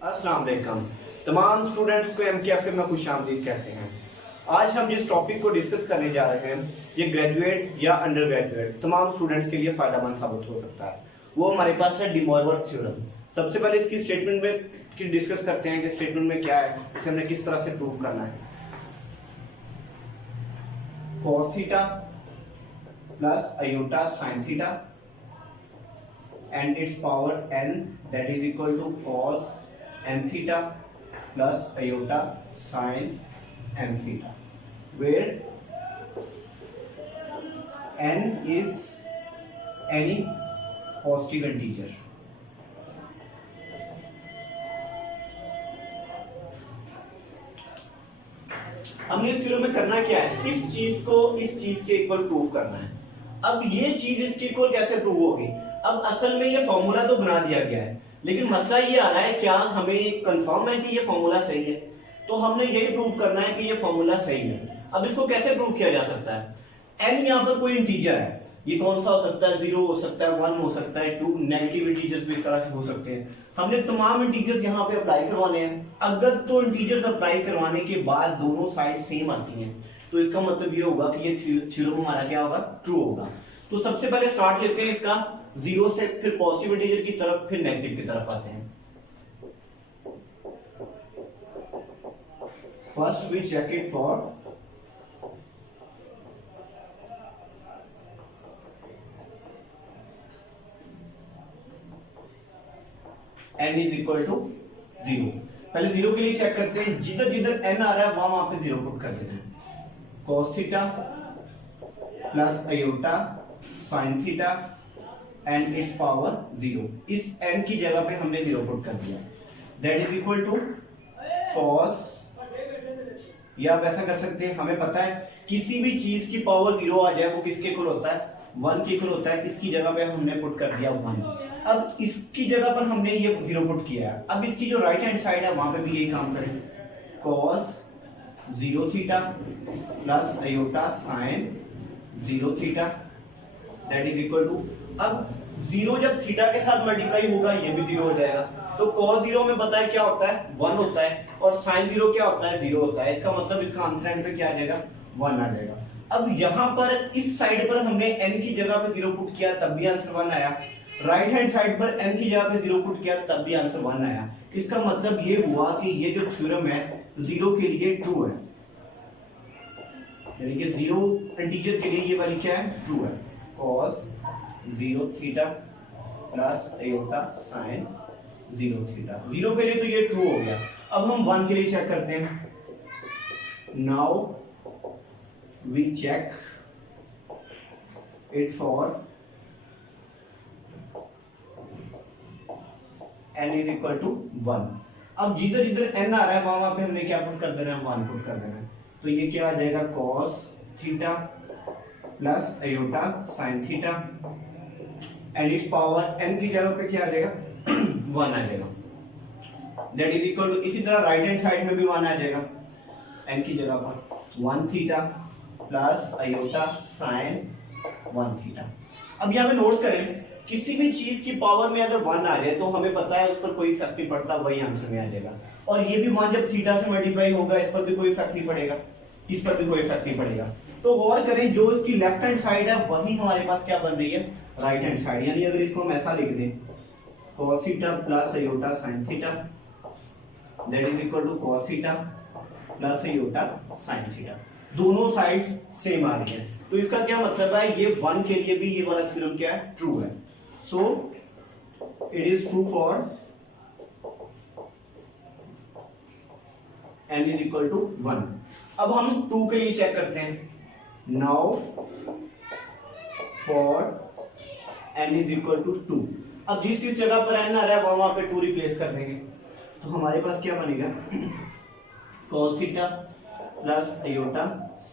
अस्सलाम वालेकुम। तमाम स्टूडेंट्स को MKF में खुशामदीद कहते हैं। आज हम जिस टॉपिक को डिस्कस करने जा रहे हैं ये ग्रेजुएट या अंडर ग्रेजुएट तमाम स्टूडेंट्स के लिए फ़ायदेमंद साबित हो सकता है। वो हमारे पास है डी मॉर्गन थ्योरम। सबसे पहले इसकी स्टेटमेंट में की डिस्कस करते हैं कि स्टेटमेंट में क्या है, इसे हमने किस तरह से प्रूव करना है। cos theta plus iota sin theta and its power n that is equal to cos n theta plus iota sin n theta, where n is any positive integer. हमने इस थ्योरम में करना क्या है, इस चीज को इस चीज के इक्वल प्रूव करना है। अब ये चीज इसके इक्वल कैसे प्रूव होगी? अब असल में ये फॉर्मूला तो बना दिया गया है, लेकिन मसला ये आ रहा है क्या हमें कंफर्म है कि ये फॉर्मूला सही है? तो हमने यही प्रूव करना है कि ये फॉर्मूला सही है। अब इसको कैसे प्रूव किया जा सकता है? n यहाँ पर कोई इंटीजर है, ये कौन सा हो सकता है? 0 हो सकता है, 1 हो सकता है, 2 नेगेटिव इंटीजर्स भी इस तरह से हो सकते हैं। हमने तमाम इंटीजर्स यहाँ पे अप्लाई करवाने हैं। अगर तो इंटीजर्स अप्लाई करवाने के बाद दोनों साइड सेम आती हैं तो इसका मतलब ये होगा कि ये थ्योरम हमारा क्या होगा? ट्रू होगा। तो सबसे पहले स्टार्ट लेते हैं इसका 0 से, फिर पॉजिटिव इंटीजर की तरफ, फिर नेगेटिव की तरफ आते हैं। First we check it for n is equal to 0। पहले 0 के लिए चेक करते हैं, जिधर जिधर n आ रहा है वहां पे 0 पुट कर देना है। cos theta plus iota sin theta and its power 0, इस n की जगह पे हमने 0 पुट कर दिया। That is equal to cos, या आप ऐसा कर सकते हैं, हमें पता है किसी भी चीज की पावर 0 आ जाए वो किसके इक्वल होता है? 1 के इक्वल होता है। इसकी जगह पे हमने पुट कर दिया 1। अब इसकी जगह पर हमने ये 0 पुट किया है। अब इसकी जो राइट हैंड साइड है वहां पे भी यही काम करें। cos 0 theta plus iota sin 0 theta that is equal to, अब 0 जब थीटा के साथ मल्टीप्लाई होगा ये भी 0 हो जाएगा। तो cos 0 में पता है क्या होता है? 1 होता है, और sin 0 क्या होता है? 0 होता है। इसका मतलब इसका आंसर एंड पे क्या आ जाएगा? 1 आ जाएगा। अब यहां पर इस साइड पर हमने n की जगह पे 0 पुट किया तब भी आंसर 1 आया। राइट हैंड साइड पर n की जगह पे 0 पुट किया तब भी आंसर 1 आया। इसका मतलब ये हुआ कि ये जो थ्योरम है 0 के लिए ट्रू है, यानी कि 0 इंटीजर के लिए ये वाली क्या है? ट्रू है। cos 0 theta plus iota sin 0 theta, 0 के लिए तो ये ट्रू हो गया। अब हम 1 के लिए चेक करते हैं। Now we check it for n is equal to 1। अब जिधर जिधर n आ रहा है वहां पे हमने क्या पुट कर देना है? 1 पुट कर देना है। तो ये क्या आ जाएगा? cos theta plus iota sin theta and its power n की जगह पे क्या आ जाएगा? 1 आ जाएगा। दैट इज इक्वल टू, इसी तरह राइट हैंड साइड में भी 1 आ जाएगा n की जगह पर। 1 theta plus iota sin 1 theta. अब यहाँ पे नोट करें, किसी भी चीज की पावर में अगर 1 आ जाए तो हमें पता है उस पर कोई इफेक्ट नहीं पड़ता, वही आंसर में आ जाएगा। और ये भी 1 जब थीटा से मल्टीप्लाई होगा इस पर भी कोई इफेक्ट नहीं पड़ेगा, इस पर भी कोई इफेक्ट नहीं पड़ेगा। तो गौर करें, जो इसकी लेफ्ट हैंड साइड है वही हमारे पास क्या बन रही है? Right hand side. यानी अगर इसको हम ऐसा लिख दें, cos theta plus iota sin theta that is equal to cos theta plus iota sin theta, दोनों साइड्स सेम आ रही हैं। तो इसका क्या मतलब है? ये 1 के लिए भी ये वाला थ्योरम क्या है? ट्रू है। So it is true for n is equal to 1। अब हम 2 के लिए चेक करते हैं। Now for n is equal to 2। अब जिस जगह पर n आ रहा है वहां पे 2 रिप्लेस कर देंगे तो हमारे पास क्या बनेगा? cos theta plus iota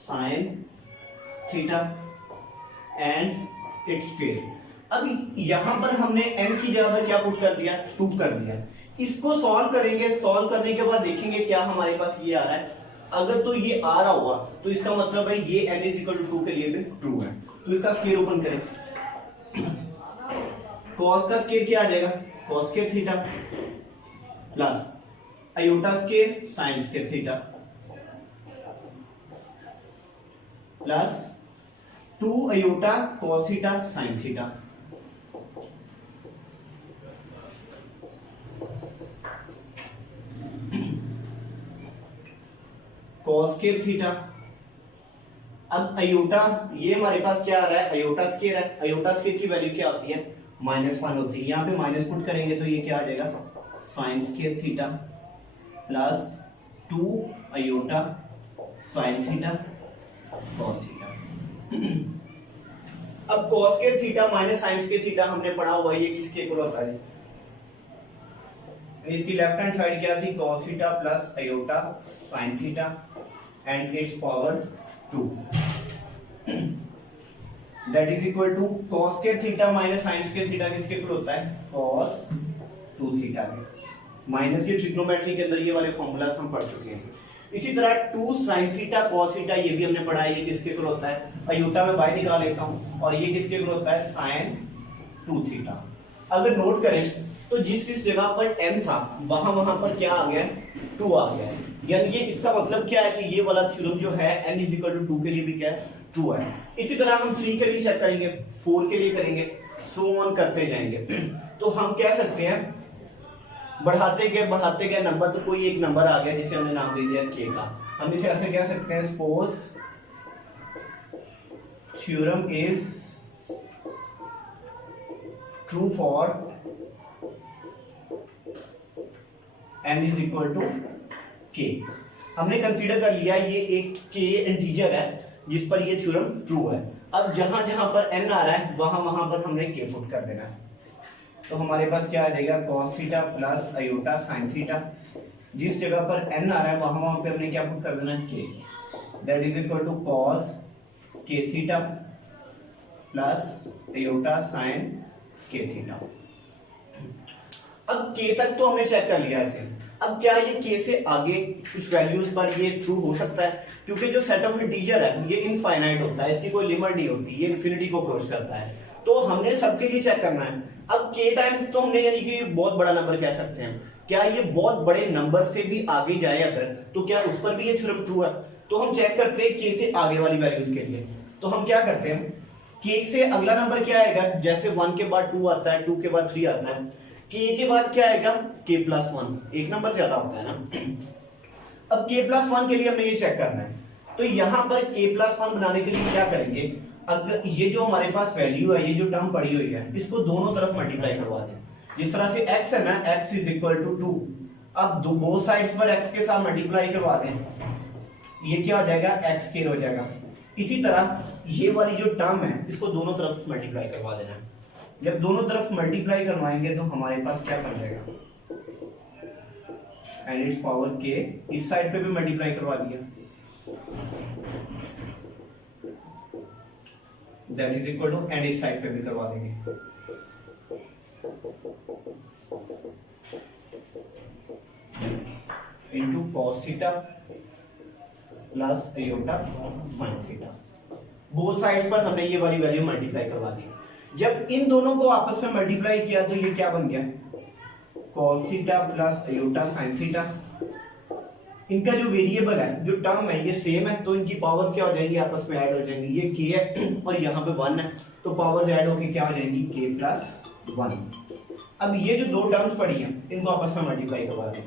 sin theta and its square. अब यहां पर हमने n की जगह पर क्या पुट कर दिया? 2 कर दिया। इसको सॉल्व करेंगे, सॉल्व करने के बाद देखेंगे क्या हमारे पास ये आ रहा है। अगर तो ये आ रहा हुआ तो इसका मतलब है ये n इज इक्वल टू 2 के लिए भी ट्रू है। तो इसका स्क्वायर ओपन करें, cos का स्क्वायर क्या आ जाएगा? cos square theta plus iota square sine square theta plus 2 iota cos theta sine theta cos square theta. अब अयोटा ये हमारे पास क्या आ रहा है, अयोटा स्क्वायर है, अयोटा स्क्वायर की वैल्यू क्या होती है, -1 होती है। यहाँ पे माइनस पुट करेंगे तो ये क्या आ जाएगा, sine square theta plus 2 iota sine theta cos theta. अब cos square theta minus sine square theta हमने पढ़ा हुआ है, ये किसके इक्वल होता है, इसकी लेफ्ट हैंड साइड क्या थी, cos theta plus iota sine theta and its power 2 that is equal to cos square theta minus sin square theta किसके इक्वल होता है, cos 2 थीटा के। माइनस ये ट्रिग्नोमेट्री के अंदर ये वाले फॉर्मूलास हम पढ़ चुके हैं। इसी तरह 2 sin थीटा cos थीटा ये भी हमने पढ़ा है, ये किसके इक्वल होता है, अयोटा में y निकाल लेता हूं और ये किसके इक्वल होता है, sin 2 थीटा। अगर नोट करें तो जिस जगह पर n था वहां पर क्या आ गया, 2 आ गया है, यानी ये इसका मतलब क्या है कि ये वाला थ्योरम जो है n = 2 के लिए भी क्या है, ट्रू है। इसी तरह हम 3 के लिए चेक करेंगे, 4 के लिए करेंगे, सो ऑन करते जाएंगे। तो हम कह सकते हैं बढ़ाते गए नंबर, तो कोई एक नंबर आ गया जिसे हमने नाम दे दिया k का। हम इसे ऐसे कह सकते हैं, suppose theorem is true for n = k। हमने कंसीडर कर लिया ये एक k इंटीजर है जिस पर ये थ्योरम ट्रू है। अब जहां जहां पर n आ रहा है वहां पर हमने k पुट कर देना है। तो हमारे पास क्या आ जाएगा, cos theta plus iota sin theta. जिस जगह पर n आ रहा है वहां पे हमने क्या पुट कर देना है, k, that is equal to cos k theta plus iota sin k theta. अब k तक तो हमने चेक कर लिया इसे। अब क्या ये k से आगे कुछ वैल्यूज पर ये ट्रू हो सकता है, क्योंकि जो सेट ऑफ इंटीजर है ये इनफाइनाइट होता है, इसकी कोई लिमिट नहीं होती, ये इन्फिनिटी को अप्रोच करता है। तो हमने सबके लिए चेक करना है। अब k टाइम्स तो हमने यानी कि बहुत बड़ा नंबर कह सकते हैं, क्या ये बहुत बड़े नंबर से भी आगे जाए अगर, तो क्या उस पर भी ये थ्योरम ट्रू है। तो हम चेक करते हैं k से आगे वाली वैल्यूज के लिए। तो हम क्या करते हैं, k से अगला नंबर क्या आएगा, जैसे 1 के बाद 2 आता है, 2 के बाद 3 आता है, k के बाद क्या आएगा, k+1, एक नंबर ज्यादा होता है ना। अब k+1 के लिए हमें ये चेक करना है। तो यहां पर k+1 बनाने के लिए क्या करेंगे, अगर ये जो हमारे पास वैल्यू है, ये जो टर्म पड़ी हुई है, इसको दोनों तरफ मल्टीप्लाई करवा दें। जिस तरह से x है ना, x = 2, अब बोथ साइड्स पर x के साथ मल्टीप्लाई करवा दें, ये क्या हो जाएगा, x² हो जाएगा। इसी तरह ये वाली जो टर्म है इसको दोनों तरफ मल्टीप्लाई करवा देना है। जब दोनों तरफ मल्टीप्लाई करवाएंगे तो हमारे पास क्या बन जाएगा, एंड इट्स पावर k। इस साइड पे भी मल्टीप्लाई करवा दिया, that is equal to, and इस साइड पे भी करवा देंगे, into cos theta plus iota sin theta. Both sides पर हमने ये वाली वैल्यू मल्टीप्लाई करवा दी। जब इन दोनों को आपस में मल्टीप्लाई किया तो ये क्या बन गया, cos theta plus iota sin theta. इनका जो वेरिएबल है, जो टर्म है, ये सेम है, तो इनकी पावर्स क्या हो जाएंगी, आपस में ऐड हो जाएंगी। ये k है और यहाँ पे 1 है, तो पावर्स ऐड होके क्या हो जाएंगी, k+1। अब ये जो दो टर्म्स पड़ी हैं इनको आपस में मल्टीप्लाई करवा दें।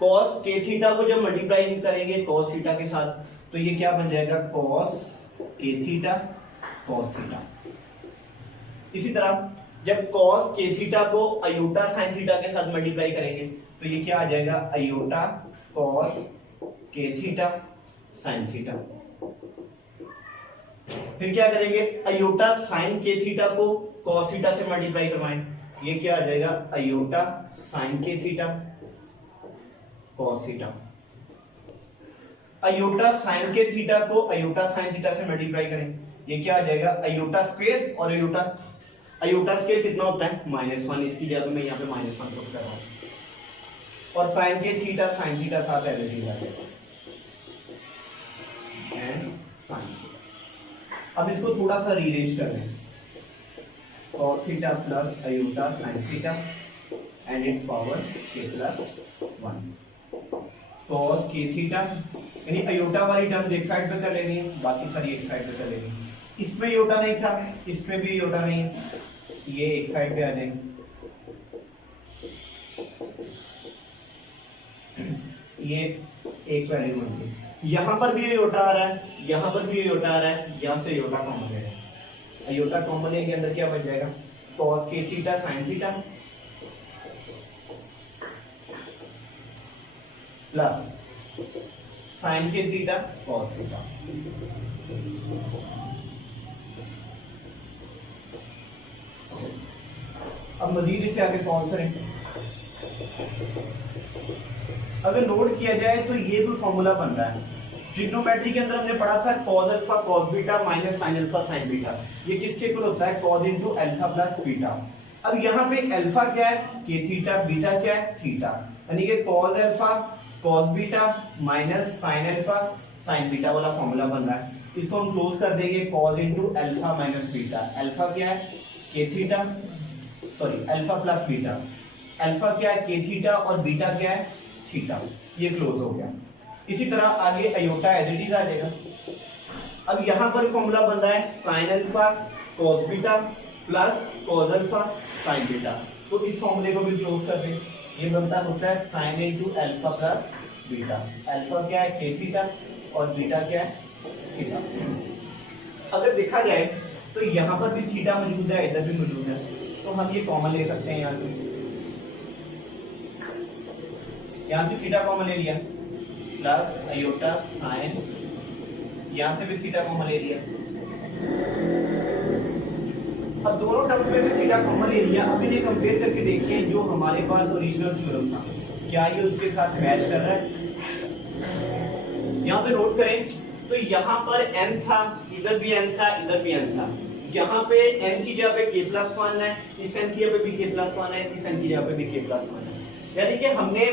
cos k थीटा को जब मल्टीप्लाई करेंगे cos थीटा के साथ, तो ये क्या बन जाएगा, cos k theta cos theta. इसी तरह जब cos k थीटा को अयोटा sin थीटा के साथ मल्टीप्लाई करेंगे तो ये क्या आ जाएगा, iota cos k theta sin theta. फिर क्या करेंगे, अयोटा sin k थीटा को cos थीटा से मल्टीप्लाई करवाएं, ये क्या आ जाएगा, iota sin k theta cos theta. Iota sin k theta को अयोटा sin थीटा से मल्टीप्लाई करें, ये क्या आ जाएगा, अयोटा स्क्वायर, और अयोटा स्क्वायर कितना होता है, -1। इसकी जगह मैं यहाँ पे -1 पुट कर रहा हूँ, और sin k theta sin theta साथ एवरीथिंग आ जाएगा, एंड sin थीटा। अब इसको थोड़ा सा रीअरेंज कर लें, cos theta plus iota sin theta and its power k plus 1 cos k theta, यानी अयोटा वाली टर्म एक साइड पे कर लेनी है, बाकी सारी एक साइड पे कर लेनी है। इसमें अयोटा नहीं था, इसमें भी अयोटा नहीं है, ये एक साइड पे आ जाएंगे, ये एक वैल्यू बन गई। यहां पर भी अयोटा आ रहा है, यहां पर भी अयोटा आ रहा है, यहां से अयोटा कॉमन है, अयोटा कॉमन है, के अंदर क्या बच जाएगा cos k theta sin theta plus sin k theta cos theta. अब मजीद इसे आगे सॉल्व करें। अगर नोट किया जाए तो ये भी फॉर्मूला बन रहा है, ट्रिग्नोमेट्री के अंदर हमने पढ़ा था cos alpha cos beta minus sin alpha sin beta, ये किसके इक्वल होता है cos into alpha plus beta. अब यहाँ पे अल्फा क्या है k थीटा, बीटा क्या है थीटा, यानी कि cos alpha cos beta minus sin alpha sin beta वाला फॉर्मूला बन रहा है। इसको हम क्लोज कर देंगे cos into alpha minus beta, alpha क्या है k theta, sorry alpha plus beta, alpha क्या है k थीटा और बीटा क्या है थीटा, ये क्लोज हो गया। इसी तरह आगे अयोटा एज इट इज आ जाएगा। अब यहाँ पर फॉर्मूला बन रहा है sin alpha cos beta plus cos alpha sin beta, तो इस फॉर्मूले को भी क्लोज कर दें, ये बनता होता है sin into alpha plus beta, alpha क्या है k थीटा और बीटा क्या है थीटा। अगर देखा जाए तो यहाँ पर भी थीटा मौजूद है, इधर भी मौजूद है, तो हम ये कॉमन ले सकते हैं, यहाँ से थीटा कॉमन ले लिया प्लस अयोटा साइन, यहाँ से भी थीटा कॉमन ले लिया। अब दोनों टर्म्स में से थीटा कॉमन ले लिया। अब इन्हें कंपेयर करके देखिए, जो हमारे पास ओरिजिनल थ्योरम था क्या ये उसके साथ मैच कर रहा है। यहाँ पे नोट करें तो यहाँ पर n था, इधर भी n था, इधर भी n था, यहाँ पे n की जगह पे k प्लस 1 है, इस n की जगह पे भी k प्लस 1 है, इस n की जगह पे भी k प्लस 1 है, यानी कि हमने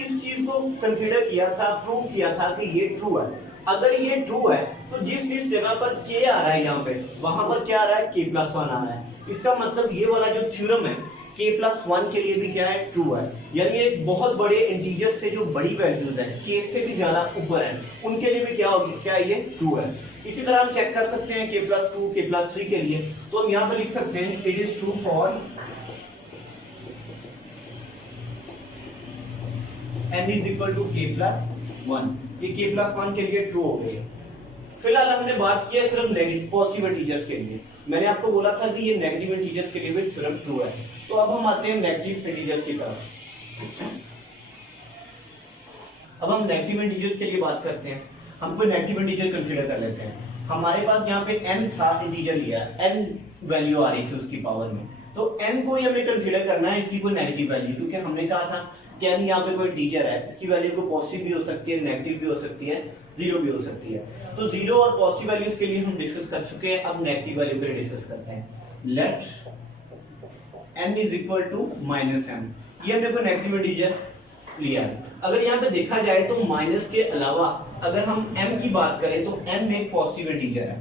इस चीज को कंसीडर किया था, प्रूव किया था कि ये ट्रू है। अगर ये ट्रू है तो जिस जगह पर k आ रहा है यहाँ पे, वहां पर क्या आ रहा है k प्लस 1 आ रहा है। इसका मतलब ये वाला जो थ्योरम है k प्लस 1 के लिए भी क्या है ट्रू है, यानी एक बहुत बड़े इंटीजर से जो बड़ी वैल्यूज है k से भी ज्यादा ऊपर है, उनके लिए भी क्या होगी, क्या ये ट्रू है। इसी तरह हम चेक कर सकते हैं k प्लस 2 k प्लस 3 के लिए, तो हम यहाँ पर लिख सकते हैं it is true for n is equal to k plus 1, ये k प्लस 1 के लिए ट्रू हो गई है। फिलहाल हमने बात किया सिर्फ नेगेटिव पॉजिटिव इंटीजर्स के लिए, मैंने आपको बोला था कि ये नेगेटिव इंटीजर्स के लिए भी थ्योरम ट्रू है। तो अब हम आते हैं नेगेटिव इंटीजर्स की तरफ। अब हम नेगेटिव इंटीजर्स के लिए बात करते हैं। हम कोई नेगेटिव इंटीजर कंसीडर कर लेते हैं। हमारे पास यहाँ पे n था, इंटीजर लिया, n वैल्यू आ रही थी उसकी पावर में, तो n को ही हमें कंसीडर करना है इसकी कोई नेगेटिव वैल्यू, क्योंकि हमने कहा था कि यानी यहाँ पे कोई इंटीजर है, इसकी वैल्यू को पॉजिटिव भी हो सकती है, नेगेटिव भी हो सकती है, जीरो भी हो सकती है। तो जीरो और पॉजिटिव वैल्यूज के लिए हम डिस्कस कर चुके हैं, अब नेगेटिव वैल्यू के लिए डिस्कस करते हैं। Let n is equal to minus m, ये हमने कोई नेगेटिव इंटीजर लिया। अगर यहाँ पे देखा जाए तो माइनस के अलावा अगर हम m की बात करें तो m एक पॉजिटिव इंटीजर है,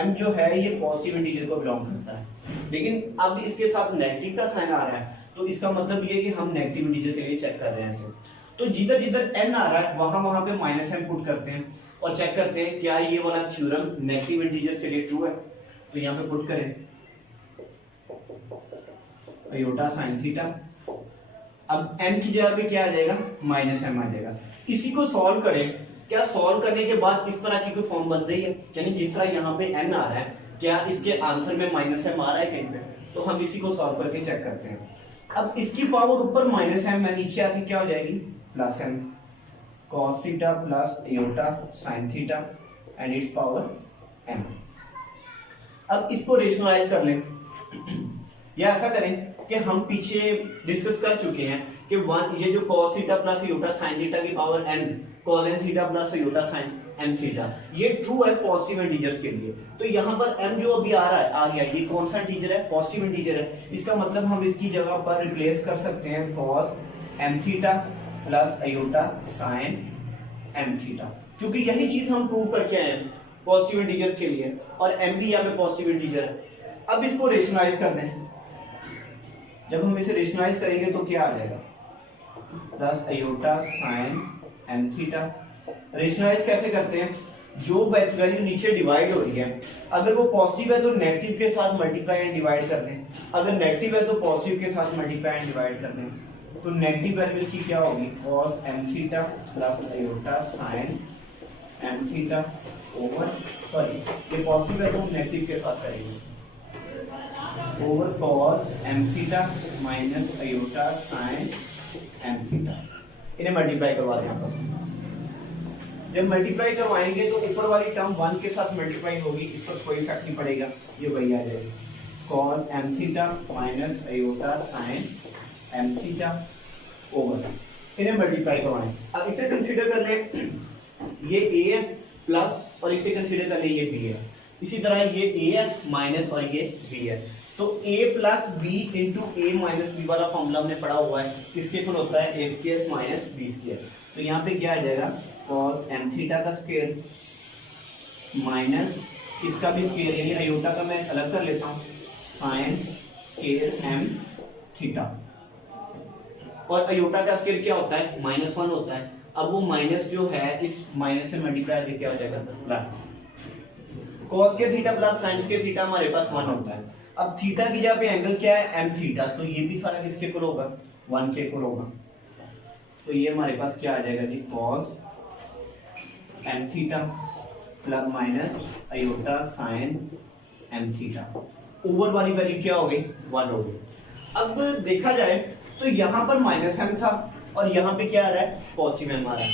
m जो है ये पॉजिटिव इंटीजर को बिलोंग करता है, लेकिन अब इसके साथ नेगेटिव का साइन आ रहा है, तो इसका मतलब ये है कि हम नेगेटिव इंटीजर के लिए चेक कर रहे हैं ऐसे। तो जिधर जिधर n आ रहा है वहां पे माइनस m पुट करते हैं और चेक करते हैं क्या ये वाला थ्योरम नेगेटिव इंटीजर्स के लिए ट्रू है। तो यहाँ पे पुट करें अयोटा साइन थीटा, अब n की जगह पे क्या आ जाएगा, माइनस m आ जाएगा। इसी को सॉल्व करें, क्या सॉल्व करने के बाद इस तरह की कोई फॉर्म बन रही है, यानी जिस तरह यहाँ पे n आ रहा है क्या इसके आंसर में माइनस m आ रहा है कहीं पे, तो हम इसी को सॉल्व करके चेक करते हैं। अब इसकी पावर ऊपर माइनस m है, नीचे आके क्या हो जाएगी plus m, cos theta plus iota sin theta and its power m। अब इसको रेशनलाइज कर लें, या ऐसा करें कि हम पीछे डिस्कस कर चुके हैं कि वन ये जो cos theta plus iota sin theta की power n, cos n theta plus iota sin n theta, ये ट्रू है पॉजिटिव इंटीजर्स के लिए। तो यहाँ पर m जो अभी आ रहा है आ गया, ये कौन सा इंटीजर है, पॉजिटिव इंटीजर है। इसका मतलब हम इसकी जगह पर रिप्लेस कर सकते हैं cos m theta plus iota sin m theta, क्योंकि यही चीज हम प्रूव करके आए हैं पॉजिटिव इंटीजर्स के लिए, और m भी यहाँ पे पॉजिटिव इंटीजर है। अब इसको रेशनलाइज कर दें, जब हम इसे रेशनलाइज करेंगे तो क्या आ जाएगा, plus iota sine m theta. Rationalise कैसे करते हैं, जो वैल्यू नीचे डिवाइड हो रही है अगर वो पॉजिटिव है तो नेगेटिव के साथ मल्टीप्लाई एंड डिवाइड कर दें, अगर नेगेटिव है तो पॉजिटिव के साथ मल्टीप्लाई एंड डिवाइड कर दें। तो नेगेटिव वैल्यू इसकी क्या होगी, cos m theta plus iota sin m theta over, sorry ये पॉजिटिव है तो हम नेगेटिव के साथ करेंगे, over cos m theta minus iota sin m theta. इन्हें मल्टीप्लाई करवा दें आपस में। जब मल्टीप्लाई करवाएंगे तो ऊपर वाली टर्म 1 के साथ मल्टीप्लाई होगी, इस पर कोई इफेक्ट नहीं पड़ेगा, ये वही आ जाएगी cos m theta minus iota sin m theta over, इन्हें मल्टीप्लाई करवाएं। अब इसे कंसीडर कर लें, ये a है प्लस, और इसे कंसीडर कर लें ये b है। इसी तरह ये a है माइनस और ये b है, तो a plus b into a minus b वाला फॉर्मूला हमने पढ़ा हुआ है, किसके इक्वल होता है, a square minus b square. तो यहाँ पे क्या आ जाएगा, cos m थीटा का स्क्वायर माइनस इसका भी स्क्वायर, यानी आयोटा का मैं अलग कर लेता हूँ, sin स्क्वायर m थीटा। और आयोटा का स्क्वायर क्या होता है, -1 होता है। अब वो माइनस जो है इस माइनस से मल्टीप्लाई करके क्या हो जाएगा, प्लस। cos के थीटा प्लस sin के थीटा हमारे पास 1 होता है। अब थीटा की जगह पे एंगल क्या है, m थीटा, तो ये भी सारा किसके इक्वल होगा, 1 के इक्वल होगा। तो ये हमारे पास क्या आ जाएगा जी, cos m theta plus minus iota sin m theta. Over वाली वैल्यू क्या हो गई, 1 हो गई। अब देखा जाए तो यहाँ पर -m था और यहाँ पे क्या आ रहा है, पॉजिटिव m आ रहा है।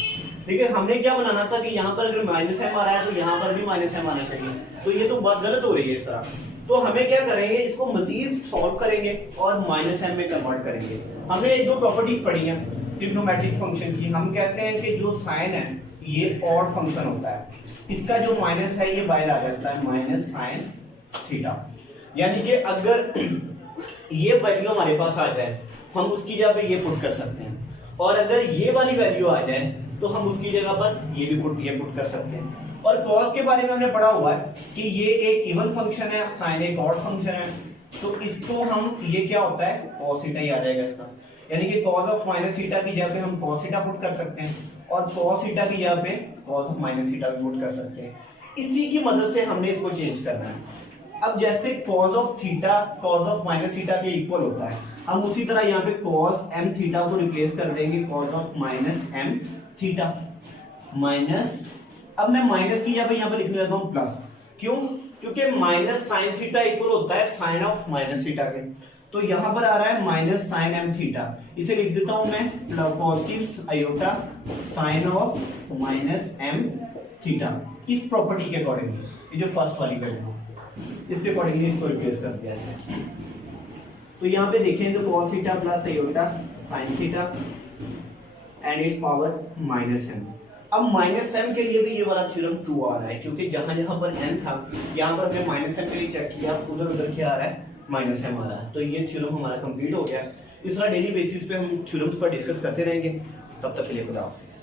ठीक है, हमने क्या बनाना था कि यहाँ पर अगर -m आ रहा है तो यहाँ पर भी -m आना चाहिए, तो ये तो बात गलत हो रही है इस तरह। तो हमें क्या करेंगे, इसको मजीद सॉल्व करेंगे और -m में कन्वर्ट करेंगे। हमने एक दो प्रॉपर्टीज पढ़ी हैं ट्रिग्नोमेट्रिक फंक्शन की। हम कहते हैं कि जो साइन है ये ऑड फंक्शन होता है, इसका जो माइनस है ये बाहर आ जाता है, माइनस साइन थीटा। यानी कि अगर ये वैल्यू हमारे पास आ जाए हम उसकी जगह पे ये पुट कर सकते हैं, और अगर ये वाली वैल्यू आ जाए तो हम उसकी जगह पर ये भी पुट कर सकते हैं। और cos के बारे में हमने पढ़ा हुआ है कि ये एक इवन फंक्शन है, साइन एक ऑड फंक्शन है, तो इसको हम, ये क्या होता है, cos थीटा ही आ जाएगा इसका। यानी कि cos ऑफ माइनस थीटा की जगह पे हम cos थीटा पुट कर सकते हैं, और cos थीटा की जगह पे cos of minus theta put कर सकते हैं। इसी की मदद से हमने इसको चेंज करना है। अब जैसे cos of theta cos of minus theta के इक्वल होता है, हम उसी तरह यहाँ पे cos m थीटा को रिप्लेस कर देंगे cos of minus m theta minus, अब मैं माइनस की जगह पे यहाँ पे लिखने लगा हूँ प्लस। क्यों, क्योंकि माइनस साइन थीटा इक्वल होता है साइन ऑफ माइनस थीटा के, तो यहाँ पर आ रहा है माइनस साइन m थीटा। इसे लिख देता हूँ मैं positive iota sine of minus m theta, इस प्रॉपर्टी के अकॉर्डिंगली, ये जो फर्स्ट वाली वैल्यू इसके अकॉर्डिंगली इसको रिप्लेस कर दिया ऐसे। तो यहाँ पे देखें तो cos theta plus iota sin theta and its power -m। अब -m के लिए भी ये वाला थ्योरम ट्रू आ रहा है, क्योंकि जहां जहां पर n था यहाँ पर हमने -m के लिए चेक किया, उधर उधर क्या आ रहा है, -m आ रहा है। तो ये थ्योरम हमारा कंप्लीट हो गया। इस तरह डेली बेसिस पे हम थ्योरम्स पर डिस्कस करते रहेंगे। तब तक के लिए खुदा हाफिज।